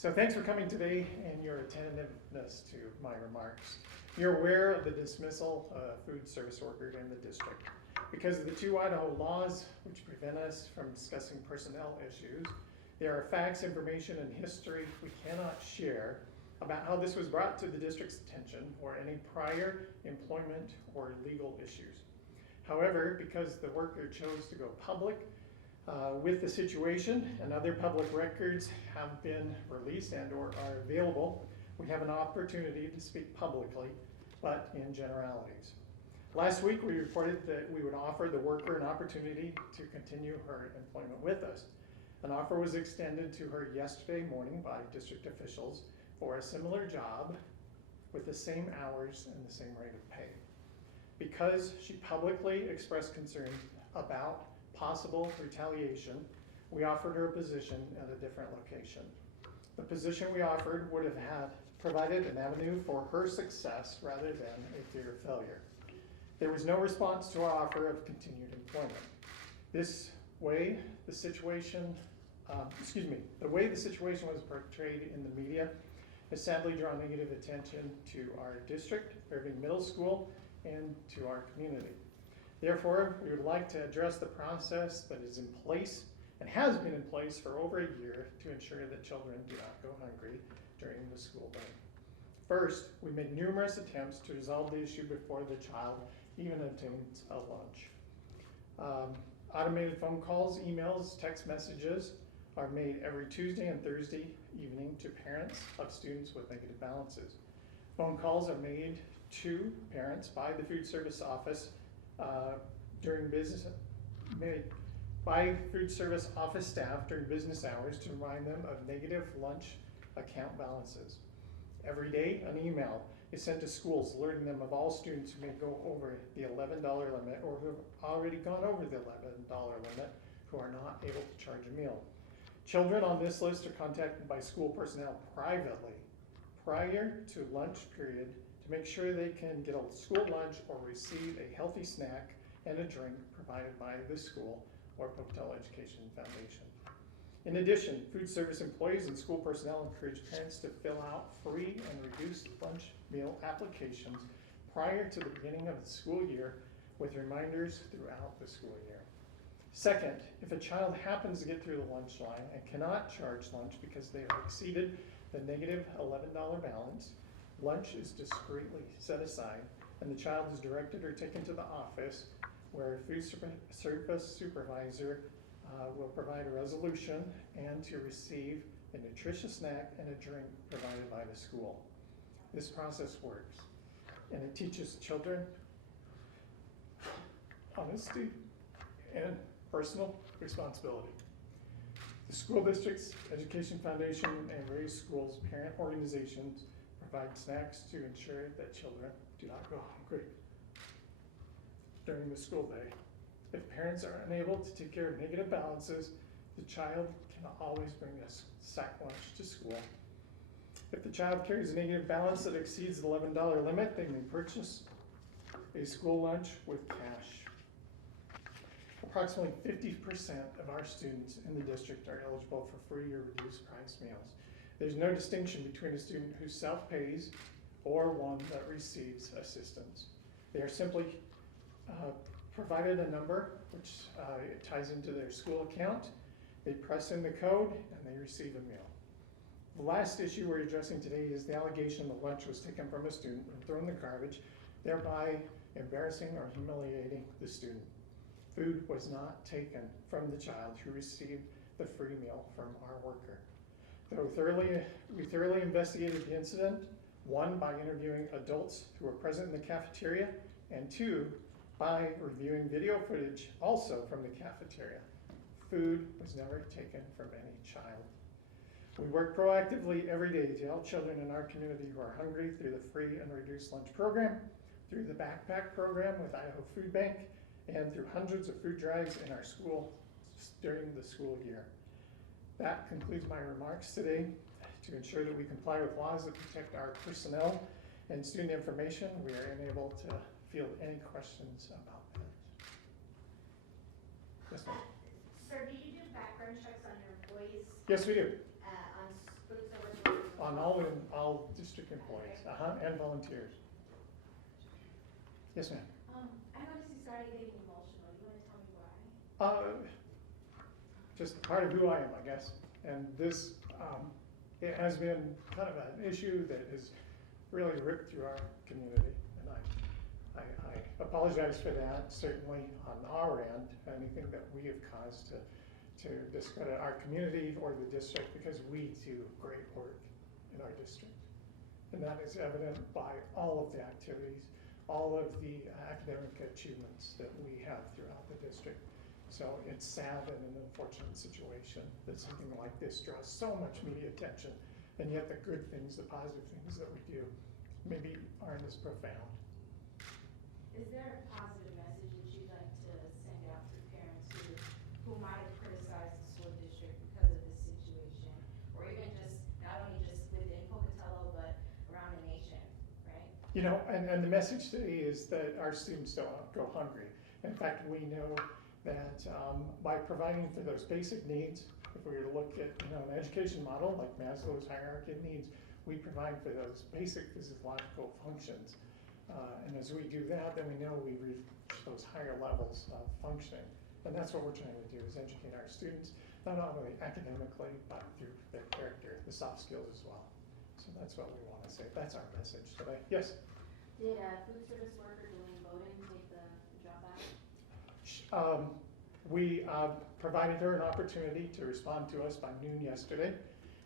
So thanks for coming today and your attentiveness to my remarks. You're aware of the dismissal of a food service worker in the district. Because of the two Idaho laws which prevent us from discussing personnel issues, there are facts, information, and history we cannot share about how this was brought to the district's attention or any prior employment or legal issues. However, because the worker chose to go public with the situation and other public records have been released and or are available, we have an opportunity to speak publicly, but in generalities. Last week, we reported that we would offer the worker an opportunity to continue her employment with us. An offer was extended to her yesterday morning by district officials for a similar job with the same hours and the same rate of pay. Because she publicly expressed concerns about possible retaliation, we offered her a position at a different location. The position we offered would have provided an avenue for her success rather than a fear of failure. There was no response to our offer of continued employment. The way the situation was portrayed in the media has sadly drawn negative attention to our district, Irving Middle School, and to our community. Therefore, we would like to address the process that is in place and has been in place for over a year to ensure that children do not go hungry during the school day. First, we made numerous attempts to resolve the issue before the child even obtains a lunch. Automated phone calls, emails, text messages are made every Tuesday and Thursday evening to parents of students with negative balances. Phone calls are made to parents by the food service office by food service office staff during business hours to remind them of negative lunch account balances. Every day, an email is sent to schools alerting them of all students who may go over the $11 limit or who have already gone over the $11 limit who are not able to charge a meal. Children on this list are contacted by school personnel privately prior to lunch period to make sure they can get a school lunch or receive a healthy snack and a drink provided by the school or Pocatello Education Foundation. In addition, food service employees and school personnel encourage parents to fill out free and reduced lunch meal applications prior to the beginning of the school year with reminders throughout the school year. Second, if a child happens to get through the lunch line and cannot charge lunch because they have exceeded the negative $11 balance, lunch is discreetly set aside and the child is directed or taken to the office where a food service supervisor will provide a resolution and to receive a nutritious snack and a drink provided by the school. This process works and it teaches children honesty and personal responsibility. The school district's Education Foundation and various schools' parent organizations provide snacks to ensure that children do not go hungry during the school day. If parents are unable to take care of negative balances, the child can always bring a sack lunch to school. If the child carries a negative balance that exceeds the $11 limit, they may purchase a school lunch with cash. Approximately 50% of our students in the district are eligible for free or reduced price meals. There's no distinction between a student who self-pays or one that receives assistance. They are simply provided a number which ties into their school account. They press in the code and they receive a meal. The last issue we're addressing today is the allegation that lunch was taken from a student and thrown in the garbage, thereby embarrassing or humiliating the student. Food was not taken from the child who received the free meal from our worker. We thoroughly investigated the incident, one, by interviewing adults who were present in the cafeteria, and two, by reviewing video footage also from the cafeteria. Food was never taken from any child. We work proactively every day to help children in our community who are hungry through the free and reduced lunch program, through the backpack program with Idaho Food Bank, and through hundreds of food drives in our school during the school year. That concludes my remarks today. To ensure that we comply with laws that protect our personnel and student information, we are unable to field any questions about that. Yes, ma'am. Sir, do you do background checks on your employees? Yes, we do. On food service on all district employees, and volunteers. Yes, ma'am. I noticed you started getting emotional. You want to tell me why? Just part of who I am, I guess. And this, it has been kind of an issue that has really ripped through our community. And I apologize for that, certainly on our end, anything that we have caused to discredit our community or the district, because we do great work in our district. And that is evident by all of the activities, all of the academic achievements that we have throughout the district. So it's sad and an unfortunate situation that something like this draws so much media attention, and yet the good things, the positive things that we do, maybe aren't as profound. Is there a positive message that you'd like to send out to parents who might have criticized the school district because of this situation, or even just not only just within Pocatello but around the nation, right? You know, and the message today is that our students don't go hungry. In fact, we know that by providing for those basic needs, if we were to look at an education model like Maslow's hierarchy of needs, we provide for those basic physiological functions. And as we do that, then we know we reach those higher levels of functioning. And that's what we're trying to do, is educate our students, not only academically, but through their character, the soft skills as well. So that's what we want to say. That's our message today. Yes? Did food service worker Dalene Bowden take the job back? We provided her an opportunity to respond to us by noon yesterday.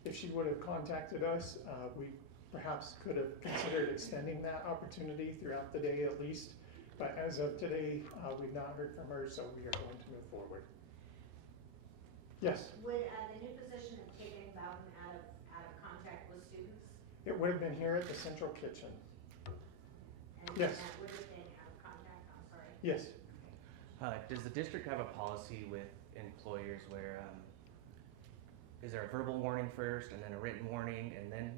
If she would have contacted us, we perhaps could have considered extending that opportunity throughout the day at least. But as of today, we've not heard from her, so we are going to move forward. Yes? Would the new position have taken Bowden out of contact with students? It would have been here at the central kitchen. And Yes. that would have been out of contact, I'm sorry. Yes. Does the district have a policy with employers where, is there a verbal warning first and then a written warning and then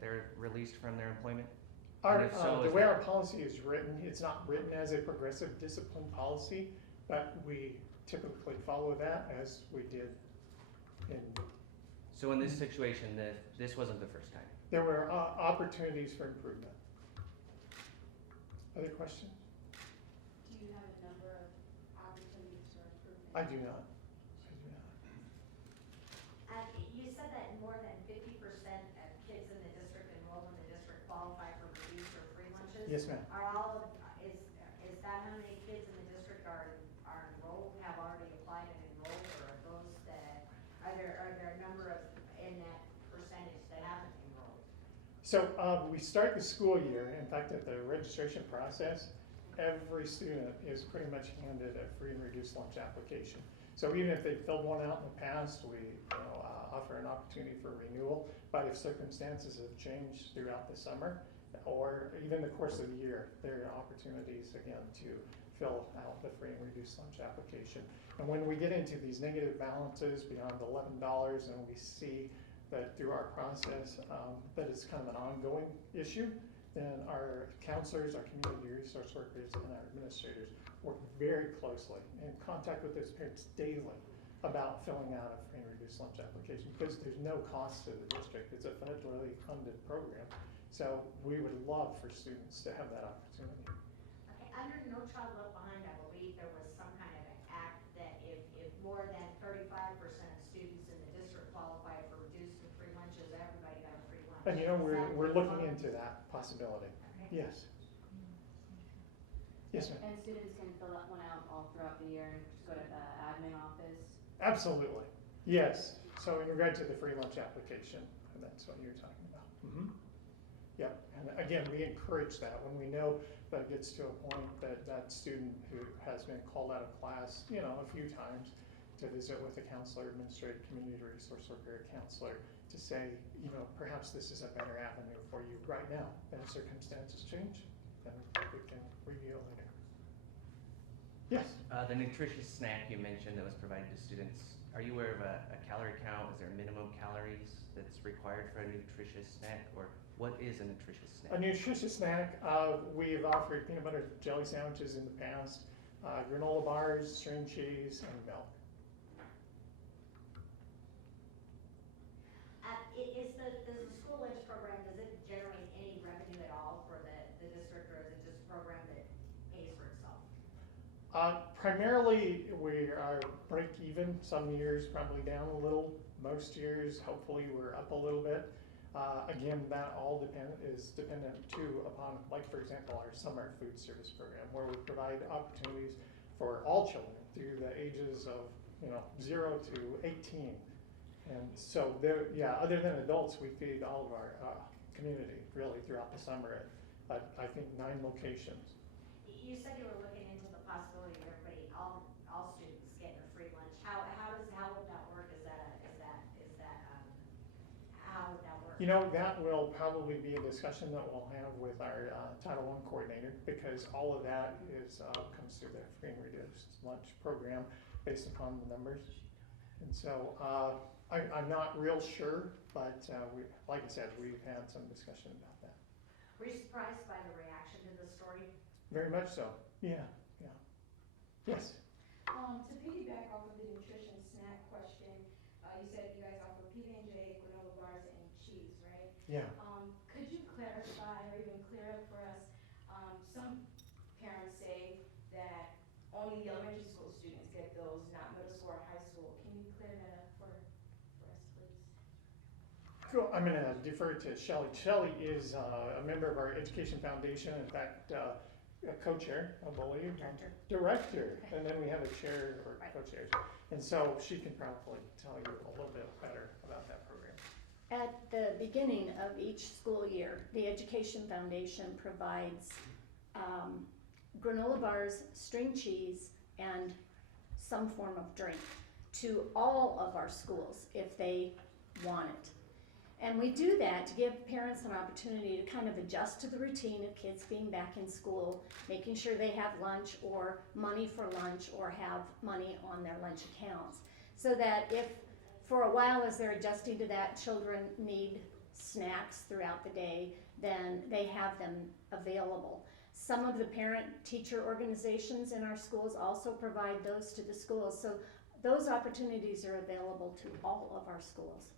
they're released from their employment? The way our policy is written, it's not written as a progressive discipline policy, but we typically follow that as we did in. So in this situation, this wasn't the first time? There were opportunities for improvement. Other questions? Do you have a number of opportunities for improvement? I do not. You said that more than 50% of kids in the district enrolled in the district qualify for reduced or free lunches? Yes, ma'am. Is that how many kids in the district are enrolled, have already applied and enrolled, or are those that, are there a number of, in that percentage that haven't enrolled? So we start the school year, in fact, at the registration process, every student is pretty much handed a free and reduced lunch application. So even if they filled one out in the past, we offer an opportunity for renewal. But if circumstances have changed throughout the summer or even the course of the year, there are opportunities again to fill out the free and reduced lunch application. And when we get into these negative balances beyond $11 and we see that through our process that it's kind of an ongoing issue, then our counselors, our community resource workers, and our administrators work very closely in contact with those parents daily about filling out a free and reduced lunch application, because there's no cost to the district. It's a federally funded program. So we would love for students to have that opportunity. Okay, under No Child Left Behind, I believe there was some kind of an act that if more than 35% of students in the district qualify for reduced and free lunches, everybody got a free lunch. And we're looking into that possibility. Okay. Yes. Yes, ma'am. And students can fill that one out all throughout the year and just go to the admin office? Absolutely. Yes. So in regard to the free lunch application, and that's what you're talking about. Mm-hmm. Yep. And again, we encourage that when we know that it gets to a point that that student who has been called out of class, a few times, to visit with a counselor, administrator, community resource worker, counselor, to say, perhaps this is a better avenue for you right now. And if circumstances change, then we can review it later. Yes? The nutritious snack you mentioned that was provided to students, are you aware of a calorie count? Is there minimum calories that's required for a nutritious snack, or what is a nutritious snack? A nutritious snack, we've offered peanut butter jelly sandwiches in the past, granola bars, string cheese, and milk. Does the school lunch program, does it generate any revenue at all for the district, or is it just a program that pays for itself? Primarily, we are break even, some years probably down a little, most years hopefully we're up a little bit. Again, that all is dependent too upon, like for example, our summer food service program, where we provide opportunities for all children through the ages of 0 to 18. And so there, yeah, other than adults, we feed all of our community really throughout the summer at I think 9 locations. You said you were looking into the possibility of everybody, all students getting a free lunch. How would that work? How would that work? That will probably be a discussion that we'll have with our Title I coordinator, because all of that comes through the free and reduced lunch program based upon the numbers. And so I'm not real sure, but like I said, we've had some discussion about that. Were you surprised by the reaction to the story? Very much so. Yeah. Yes. To piggyback off of the nutrition snack question, you said you guys offer PB&J, granola bars, and cheese, right? Yeah. Could you clarify or even clear up for us, some parents say that only the elementary school students get those, not middle school or high school. Can you clear that up for us, please? Cool. I'm going to defer to Shelley. Shelley is a member of our Education Foundation, in fact, a co-chair, I believe. Director. And then we have a chair or co-chairs. And so she can probably tell you a little bit better about that program. At the beginning of each school year, the Education Foundation provides granola bars, string cheese, and some form of drink to all of our schools if they want it. And we do that to give parents an opportunity to kind of adjust to the routine of kids being back in school, making sure they have lunch or money for lunch or have money on their lunch accounts. So that if for a while as they're adjusting to that, children need snacks throughout the day, then they have them available. Some of the parent-teacher organizations in our schools also provide those to the schools. So those opportunities are available to all of our schools.